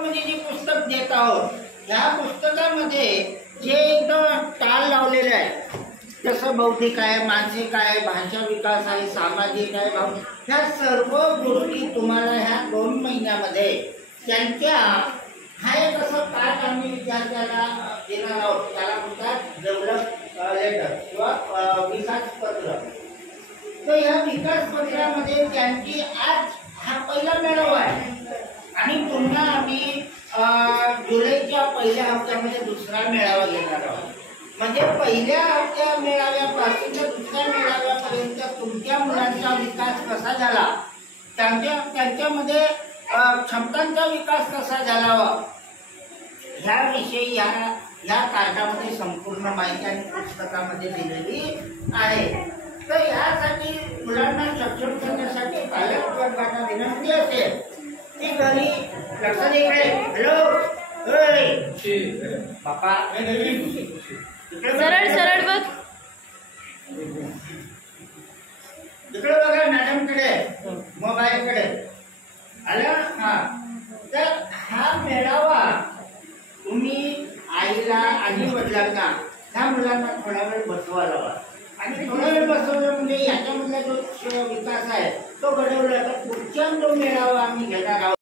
म्हणजे जे पुस्तक देत आहोत ह्या पुस्तकामध्ये जे एकदम ताल लावलेले आहे, जसं बौद्धिक आहे, मानसिक आहे, भाषा विकास आहे, सामाजिक आहे, ह्या सर्व गोष्टी तुम्हाला ह्या 2 महिन्यामध्ये त्यांच्या हा एक असं पाठ आम्ही विद्यार्थ्याला देणार आहोत. त्याला म्हणतात डेव्हलप लेटर किंवा विकास पत्र. तर या विकास पत्रामध्ये त्यांची आज हा पहिला मेळावा आहे आणि पुन्हा आम्ही जुलैच्या पहिल्या हप्त्यामध्ये दुसरा मेळावा घेणार आहोत. म्हणजे पहिल्या हप्त्या मेळाव्यापासून ते दुसऱ्या मेळाव्यापर्यंत तुमच्या मुलांचा विकास कसा झाला, त्यांच्यामध्ये क्षमतांचा विकास कसा झाला ह्याविषयी या कार्डामध्ये संपूर्ण माहिती आणि पुस्तकामध्ये दिलेली आहे. तर यासाठी मुलांना सक्षम करण्यासाठी पालक वर्गाला विनंती असेल की घरी लक्षात इकडे हॅलो बापा सरळ सरळ बघ इकडे बघा मॅडमकडे मोबाईलकडे आलं. हा तर हा मेळावा तुम्ही आईला आणि वडिलांना ह्या मुलांना थोडा वेळ बसवा लावा आणि थोडा वेळ बसवलं म्हणजे याच्यामधला जो विकास आहे तो घडवला तर पुढच्या जो मेळावा आम्ही घेणार आहोत